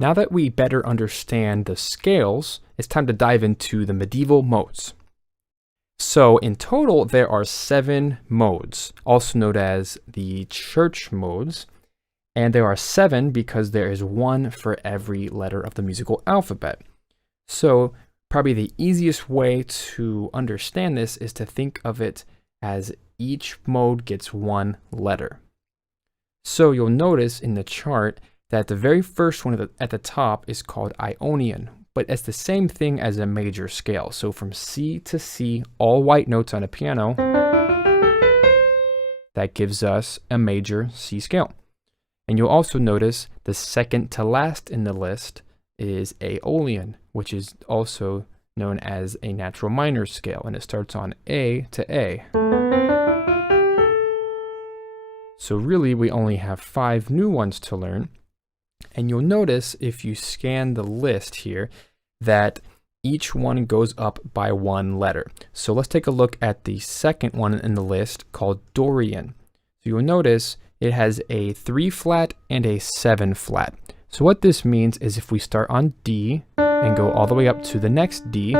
Now that we better understand the scales, it's time to dive into the medieval modes. So in total, there are 7 modes, also known as the church modes. And there are 7 because there is 1 for every letter of the musical alphabet. So probably the easiest way to understand this is to think of it as each mode gets 1 letter. So you'll notice in the chart that the very first one at the top is called Ionian, but it's the same thing as a major scale. So from C to C, all white notes on a piano, that gives us a major C scale. And you'll also notice the second to last in the list is Aeolian, which is also known as a natural minor scale, and it starts on A to A. So really, we only have 5 new ones to learn. And you'll notice if you scan the list here that each one goes up by 1 letter. So let's take a look at the second one in the list called Dorian. So you'll notice it has a 3 flat and a 7 flat. So what this means is if we start on D and go all the way up to the next D,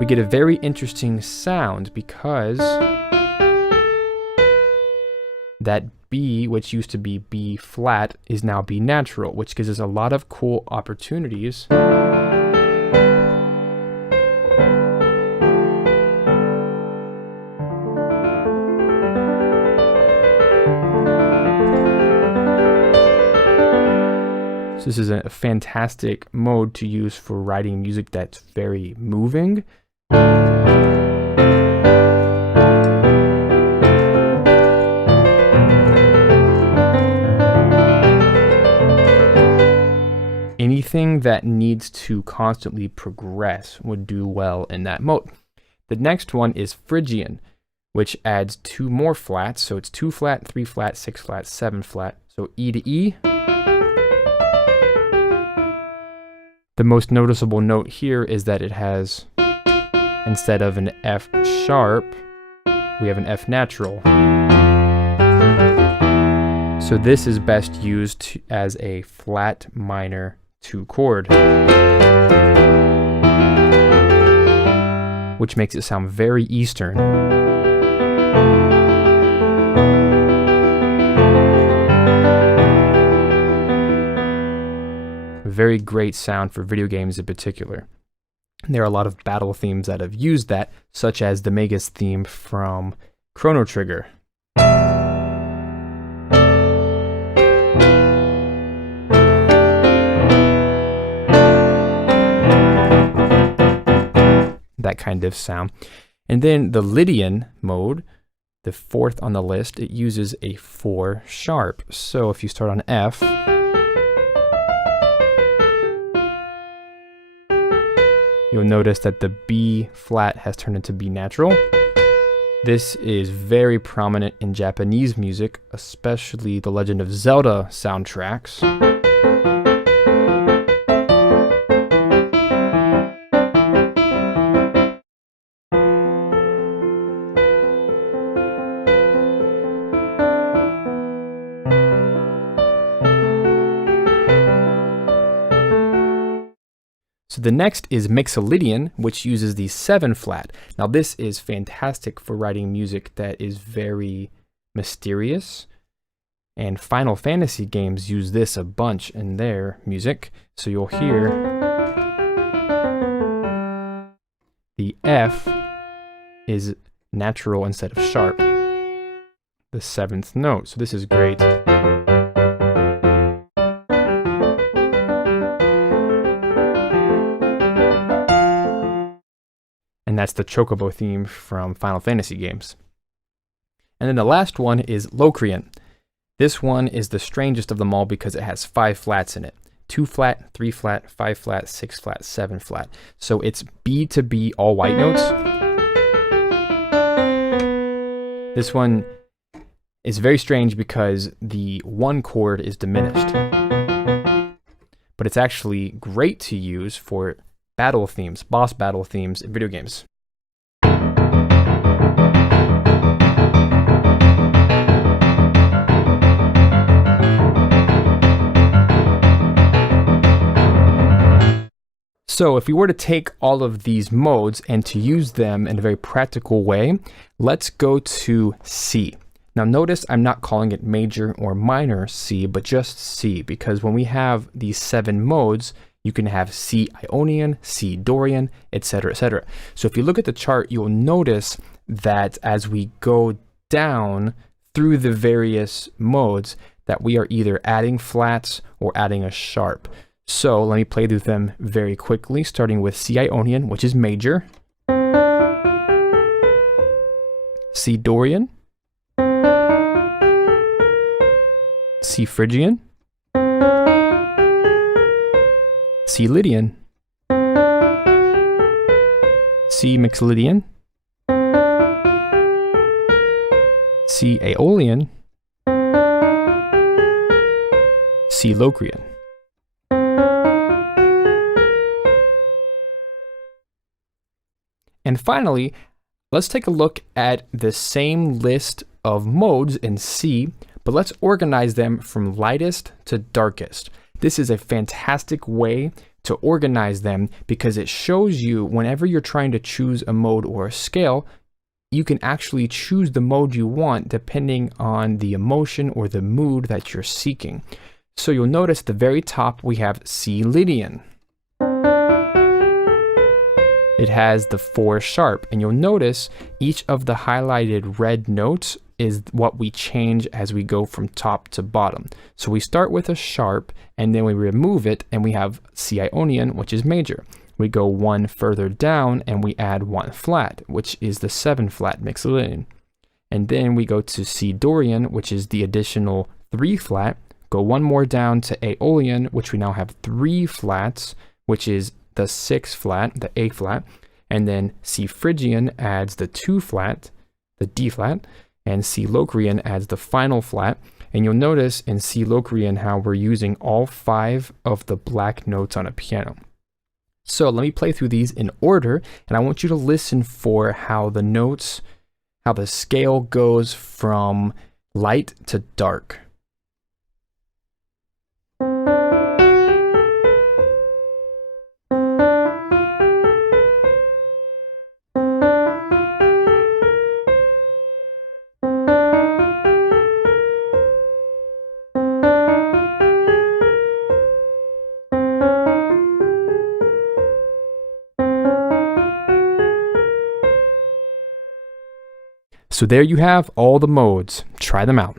we get a very interesting sound because that B, which used to be B flat, is now B natural, which gives us a lot of cool opportunities. This is a fantastic mode to use for writing music that's very moving. Anything that needs to constantly progress would do well in that mode. The next one is Phrygian, which adds 2 more flats. So it's 2 flat, 3 flat, 6 flat, 7 flat. So E to E. The most noticeable note here is that it has, instead of an F sharp, we have an F natural. So this is best used as a flat minor 2 chord, which makes it sound very Eastern. Very great sound for video games in particular. There are a lot of battle themes that have used that, such as the Magus theme from Chrono Trigger. That kind of sound. And then the Lydian mode, the 4th on the list, it uses a 4 sharp. So if you start on F, you'll notice that the B flat has turned into B natural. This is very prominent in Japanese music, especially the Legend of Zelda soundtracks. So the next is Mixolydian, which uses the 7 flat. Now this is fantastic for writing music that is very mysterious, and Final Fantasy games use this a bunch in their music. So you'll hear the F is natural instead of sharp, the 7th note. So this is great. And that's the Chocobo theme from Final Fantasy games. And then the last one is Locrian. This one is the strangest of them all because it has 5 flats in it. 2 flat, 3 flat, 5 flat, 6 flat, 7 flat. So it's B to B, all white notes. This one is very strange because the 1 chord is diminished. But it's actually great to use for battle themes, boss battle themes in video games. So if we were to take all of these modes and to use them in a very practical way, let's go to C. Now notice I'm not calling it major or minor C, but just C, because when we have these 7 modes, you can have C Ionian, C Dorian, etc., etc. So if you look at the chart, you'll notice that as we go down through the various modes, that we are either adding flats or adding a sharp. So let me play through them very quickly, starting with C Ionian, which is major, C Dorian, C Phrygian, C Lydian, C Mixolydian, C Aeolian, C Locrian. And finally, let's take a look at the same list of modes in C, but let's organize them from lightest to darkest. This is a fantastic way to organize them because it shows you whenever you're trying to choose a mode or a scale, you can actually choose the mode you want depending on the emotion or the mood that you're seeking. So you'll notice at the very top we have C Lydian. It has the 4 sharp, and you'll notice each of the highlighted red notes is what we change as we go from top to bottom. So we start with a sharp and then we remove it and we have C Ionian, which is major. We go 1 further down and we add 1 flat, which is the 7 flat Mixolydian. And then we go to C Dorian, which is the additional 3 flat, go 1 more down to Aeolian, which we now have 3 flats, which is the 6 flat, the A flat, and then C Phrygian adds the 2 flat, the D flat, and C Locrian adds the final flat. And you'll notice in C Locrian how we're using all 5 of the black notes on a piano. So let me play through these in order, and I want you to listen for how the notes, how the scale goes from light to dark. So there you have all the modes. Try them out.